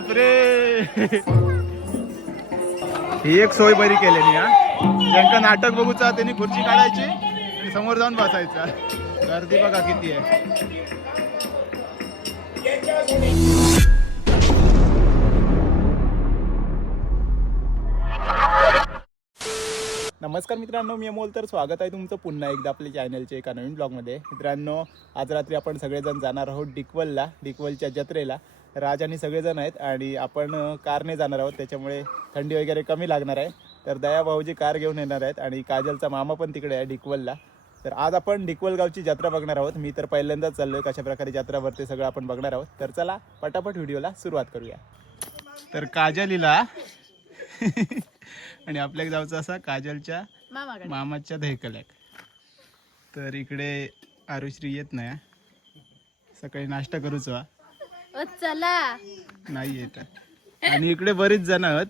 बापरे. ही एक सोय बरी केलेली हा. ज्यांका नाटक बघूचा त्यांनी खुर्ची काढायची आणि समोर जाऊन बसायचा. गर्दी बघा किती आहे. नमस्कार मित्रांनो, मी अमोल. तर स्वागत आहे तुमचं पुन्हा एकदा आपल्या चॅनलच्या एका नवीन ब्लॉगमध्ये. मित्रांनो, आज रात्री आपण सगळेजण जाणार आहोत डिकवलच्या जत्रेला. राज आणि सगळेजण आहेत आणि आपण कारने जाणार आहोत, त्याच्यामुळे थंडी वगैरे कमी लागणार आहे. तर दया भाऊजी कार घेऊन येणार आहेत आणि काजलचा मामा पण तिकडे आहे डिकवलला. तर आज आपण डिकवल गावची जत्रा बघणार आहोत. मी तर पहिल्यांदाच चाललोय, कशा प्रकारे जत्रा भरते सगळं आपण बघणार आहोत. तर चला पटापट व्हिडिओला सुरुवात करूया. तर काजलीला आणि आपल्या जाऊचा असा काजलच्या मामाच्या दहेकल्याक. तर इकडे आरुश्री येत नाही, सकाळी नाश्ता करूचा चला नाही येत. आणि इकडे बरीच जण आहेत,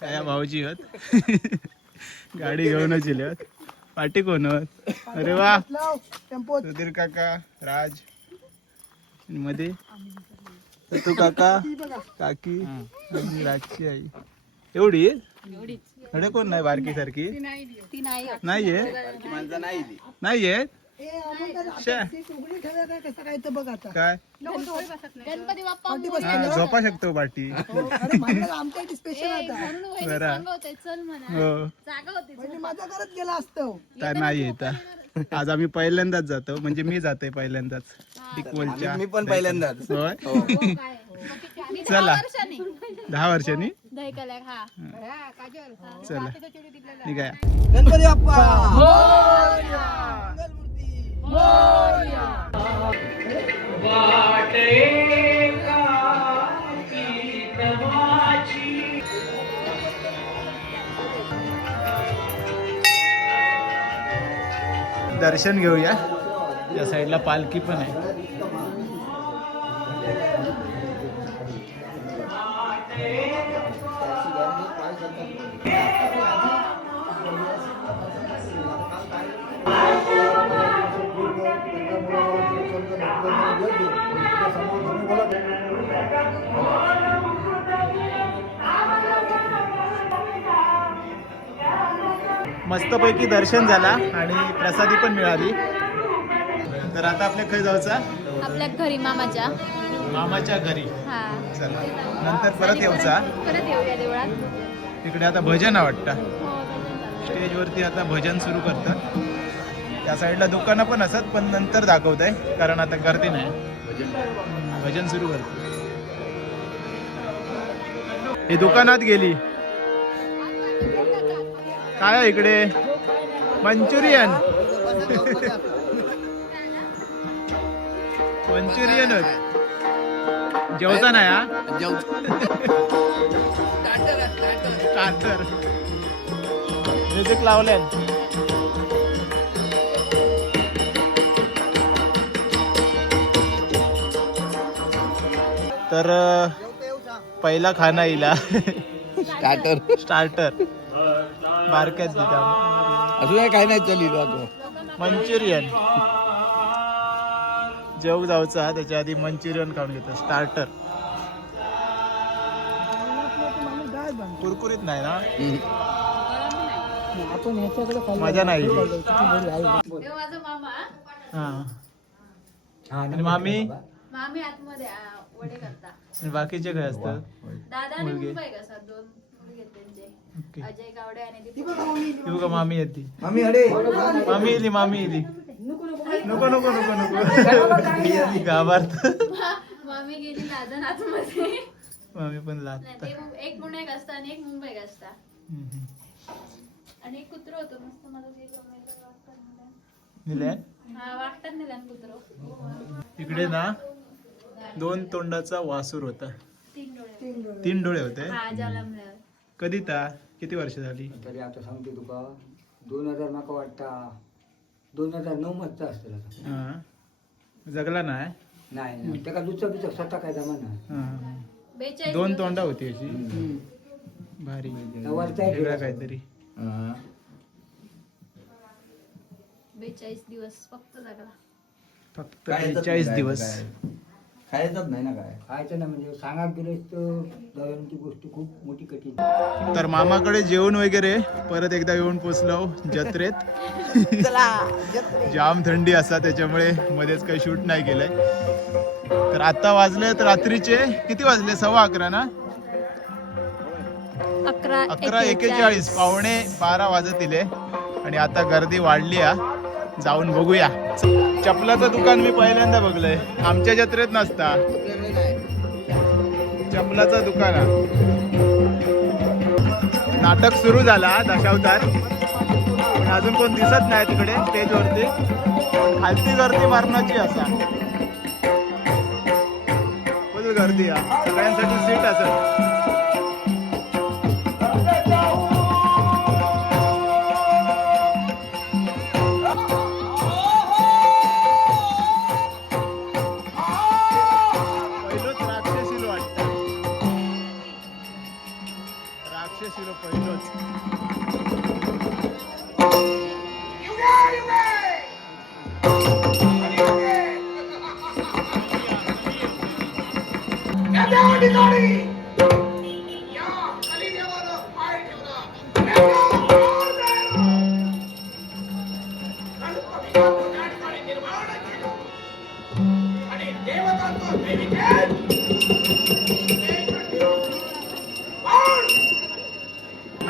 त्या भाऊजी आहेत गाडी घेऊनच येले आहेत. पाठी कोण आहेत? अरे वा, सुधीर काका, राज आणि मध्ये तू काका, काकी आणि राजची आई. एवढी अरे कोण नाही बारकी सारखी नाहीये नाहीये काय झोपा शकतो पाठी. नाही येत. आज आम्ही पहिल्यांदाच जातो, म्हणजे मी जाते पहिल्यांदाच डिकवलच्या. मी पण पहिल्यांदाच. होय. चला 10 वर्षांनी चला निघाया. गणपती बाप्पा दर्शन घेऊया. या साईडला पालखी पण आहे. मस्तपैकी दर्शन झाला आणि प्रसादी पण मिळाली. तर आता आपल्या खाली जाऊचा, आपल्या घरी मामाच्या घरी. चला नंतर परत येऊचा. येऊया देवळात. तिकडे आता भजन वाटतं, स्टेजवरती आता भजन सुरू करतात. त्या साईडला दुकानं पण असत, पण नंतर दाखवत आहे कारण आता गर्दी नाही. भजन सुरू करतात. ही दुकानात गेली. काय आहे इकडे? मंचुरियन मंचुरियनच जेवता नाही हा. स्टार्टर म्युझिक लावले. तर पहिला खाना येईल स्टार्टर बारक्यात दिला. अजून काय नाही चालू मंचुरियन जेव जाऊचा, त्याच्या आधी मंचुरियन खाऊन घेतो. स्टार्टर कुरकुरीत नाही ना, मजा नाही. आणि मामी आतमध्ये वडे करता. आणि बाकीचे काय असतात? दादा आणि मुंबई कसं दोन मुलगे त्यांचे अजय गावडे आणि येऊ का? मामी येते. मामी अडे मामी इली नको नको नको नको गावात. मामी गेली दादा आतमध्ये. मामी पण लाद. एक पुणे असता आणि एक मुंबई असता आणि एक कुत्र होतो मस्त. मला वाटतात निल्यान कुत्र. इकडे ना 2 तोंडाचा वासूर होता. 3 डोळे होते. कधी ता किती वर्ष झाली तरी आता सांगते तुका 2000 माका वाटता 2009 मधचा असतो. जगला नाही. नाही त्याका दुसरं स्वतः काय जमाना. 2 तोंडा होती अशी भारी वेगळा काहीतरी. 42 दिवस फक्त जगला. फक्त 42 दिवस. खायचंच नाही ना काय. खायचं नाही म्हणजे सांगा गेलं तर दळणची गोष्ट खूप मोठी कठीण. तर मामाकडे जेवण वगैरे परत एकदा येऊन पोचलो जत्रेत. जाम थंडी असा त्याच्यामुळे मध्येच काही शूट नाही केलंय. तर आता वाजले तर रात्रीचे किती वाजले 11:15 ना. 11:41 पावणे 12 वाजतील आणि आता गर्दी वाढली आ. जाऊन बघूया. चपलाचं दुकान मी पहिल्यांदा बघलंय, आमच्या जत्रेत नसता चपलाचं दुकान. नाटक सुरू झाला दशावतार, पण अजून कोण दिसत नाही तिकडे स्टेजवरती. खालती गर्दी मारण्याची असा फुल गर्दी आहे, सगळ्यांसाठी सीट असत.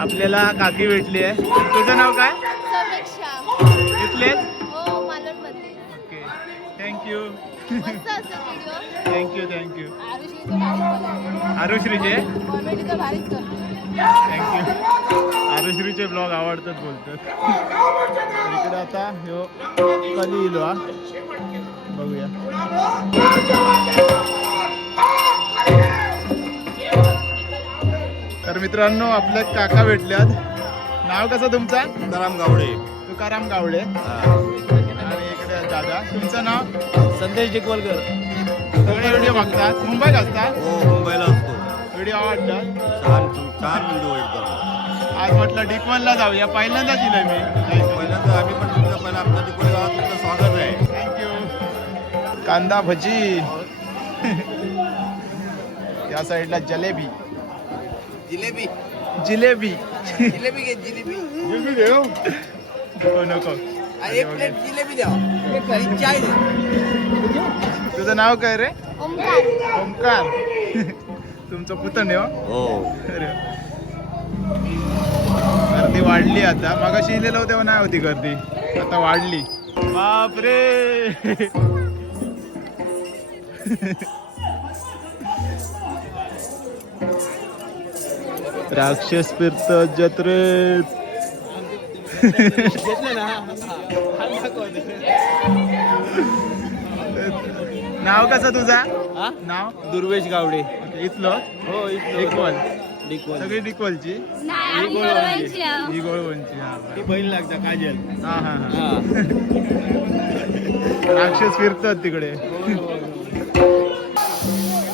आपल्याला काकी भेटली आहे. तुझं नाव काय? इथलेच? Okay, thank you thank you thank you. आरुश्रीचे थँक्यू. आरुश्रीचे ब्लॉग आवडतात बोलतात. इकडे आता ह्यो कली इलो हा बघूया. तर मित्रांनो आपल्या काका भेटल्यात. नाव कसं तुमचं? तुकाराम गावडे. तुकाराम गावडे. आणि इकडे दादा, तुमचं नाव? संदेश डिकवलकर. सगळे व्हिडिओ बघतात, मुंबईत असतात? हो, मुंबईला असतो. व्हिडिओ आवडतात? छान छान व्हिडिओ येतात. आज म्हटलं डिकवनला जाऊया, पहिल्यांदाच दिलंय मी. पहिल्यांदा आम्ही पण तुमचं पहिला आमच्या डिकोली गावात तुमचं स्वागत आहे. थँक्यू. कांदा भजी. त्या साईडला जलेबी. जिलेबी जिलेबी जिलेबी घे. जिलेबी जिलेबी देऊ नको. एक प्लेट जिलेबी द्या. चाय दे. तुझं नाव काय रे? ओमकार. ओमकार. तुमचं पुतण आहे हो? अरे गर्दी वाढली आता. मगाशी इलेलो तेव्हा नाही होती गर्दी, आता वाढली. बापरे. राक्षस फिरत जत्रेत. नाव कसं तुझा? नाव? दुर्वेश गावडे. इथलं? हो, डिकवल. सगळी डिकवलची? ही गोळवणची. हा ती बहीण लागता काजल. हा हा हा. राक्षस फिरतात तिकडे.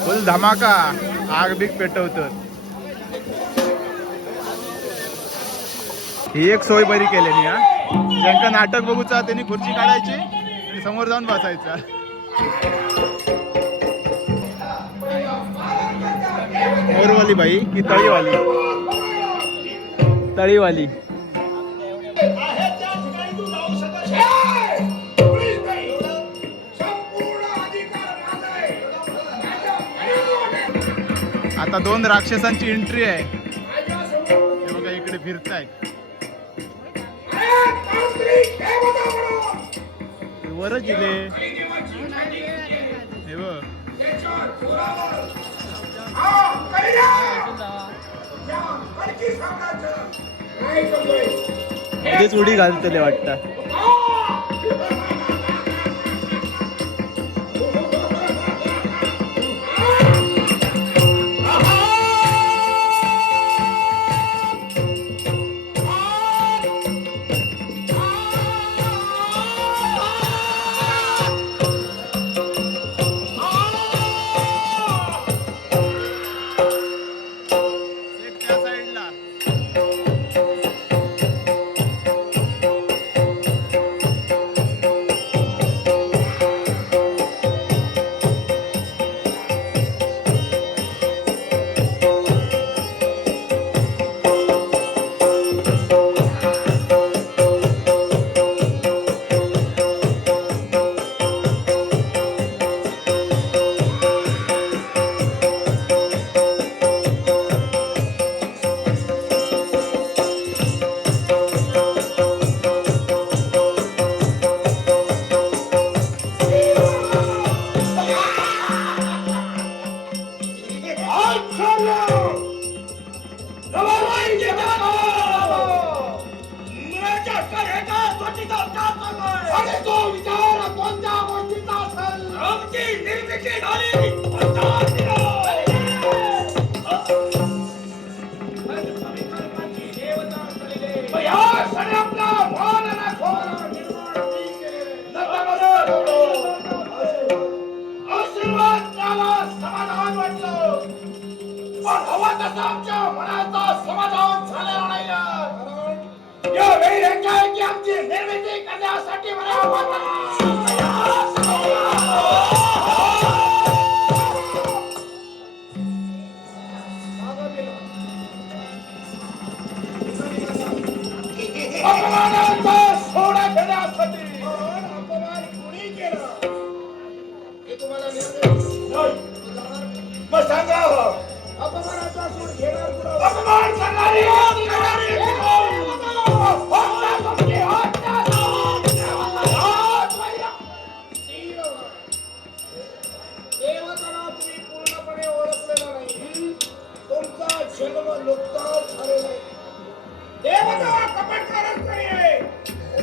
फुल धमाका, आग बीग पेटवतात. ही एक सोय बरी केलेली हा. ज्यांका नाटक बघूचा त्यांनी खुर्ची काढायची आणि समोर जाऊन बसायचा. मोरवाली बाई की तळीवाली? तळीवाली. आता 2 राक्षसांची एंट्री आहे. हे बघा इकडे फिरतायत. वरच इले हे बघ. लगेच उडी घालतले वाटतं.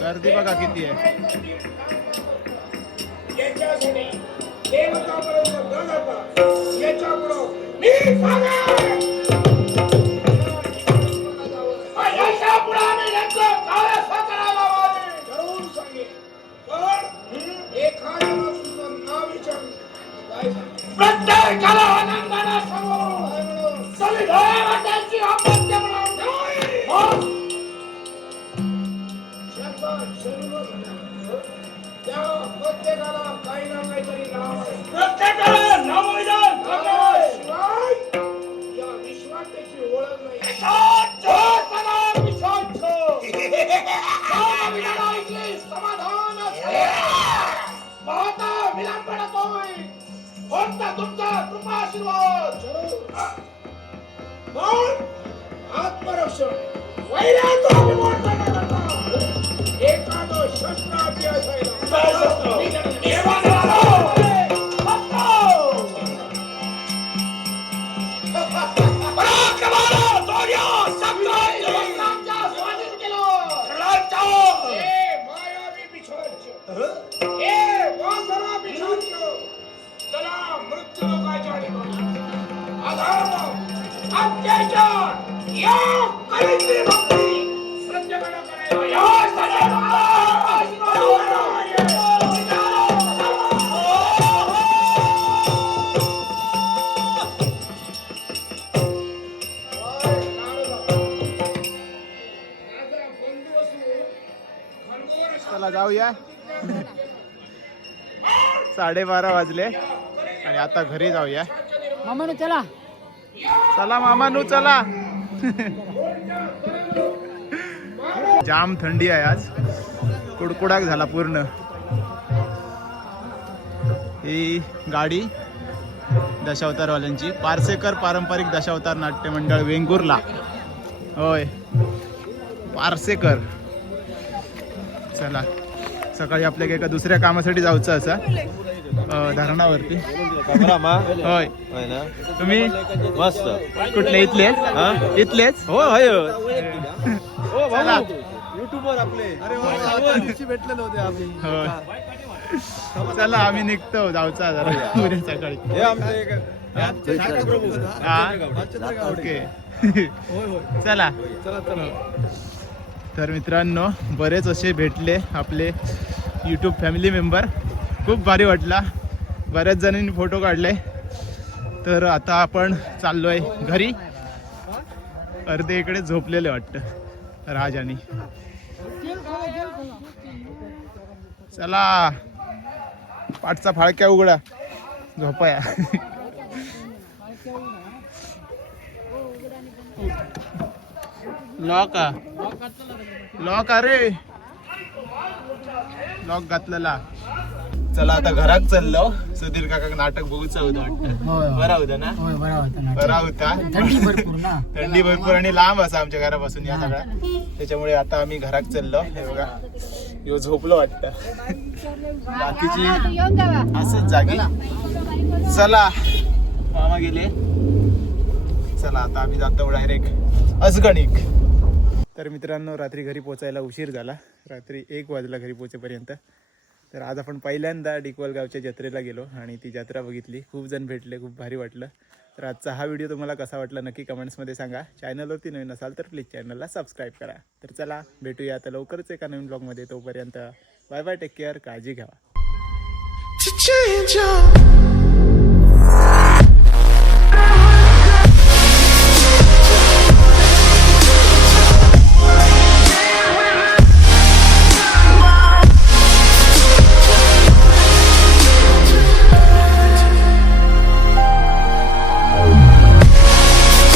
गर्दी बघा किती आहे. प्रत्येकाला आनंदाने संविधानाची अपत्य त्या प्रत्येकाला काही ना काहीतरी नाव आहे. प्रत्येकाला नामविधान शिवाय या विश्वात त्याची ओळख नाही. समाधान पाहता विलंबन होय फक्त तुमचा कृपा आशीर्वाद. म्हणून आत्मरक्षण वैराग्य अभिमान करण्याकरता एखादं शस्त्राची असायला स्वाधीन केलं. मायावी पिछाच वासना पिछाच चला मृत्यू लोकांच्या ठिकाणी अधर्म अत्याचार या करीची भक्ती प्रत्येकाला करायला या चला जाऊया. 12:30 वाजले आणि आता घरी जाऊया. मामानो चला. चला मामानू चला. जाम थंडी आहे आज. कुडकुडाक झाला पूर्ण. ही गाडी दशावतारवाल्यांची पारसेकर पारंपरिक दशावतार नाट्य मंडळ वेंगुर्ला. होय पारसेकर. चला सकाळी आपल्या एका दुसऱ्या कामासाठी जायचं असं धरणावरती. होय तुम्ही मस्त कुठले इथले इथलेच हो होय चला. युट्यूबर आपले भेटले नव्हते आम्ही. होय चला आम्ही निघतो जाऊचा जरा उद्या सकाळी. हे आमचे ओके चला. तर मित्रांनो बरेच असे भेटले आपले यूट्यूब फॅमिली मेंबर. खूप भारी वाटला. बऱ्याच जणांनी फोटो काढले. तर आता आपण चाललोय घरी. अर्धे इकडे झोपलेले वाटतं राज आणि. चला पाठचा फाळक्या उघडा झोपाया. लॉक लॉक अरे लॉक घातलेला. चला आता घरात चाललो. सुधीर काका नाटक बघूचं होतं वाटतं. बरा होता ना. बरा होता. थंडी भरपूर ना. थंडी भरपूर आणि लांब असा आमच्या घरापासून या सगळ्या. त्याच्यामुळे आता आम्ही घरात चाललो. हे बघा यो झोपलो वाटतं. बाकीची असंच जागी. चला मामा गेले चला आता आम्ही जातो डायरेक्ट अजगणिक. तर मित्रांनो रात्री घरी पोचायला उशीर झाला, रात्री 1 वाजला घरी पोचेपर्यंत. तर आज आपण पहिल्यांदा डिकवल गावच्या जत्रेला गेलो आणि ती जत्रा बघितली. खूप जण भेटले, खूप भारी वाटलं. तर आजचा हा व्हिडिओ तुम्हाला कसा वाटला नक्की कमेंट्समध्ये सांगा. चॅनलवरती नवीन असाल तर प्लीज चॅनलला सबस्क्राईब करा. तर चला भेटूया आता लवकरच एका नवीन ब्लॉगमध्ये. तोपर्यंत बाय बाय, टेक केअर, काळजी घ्या.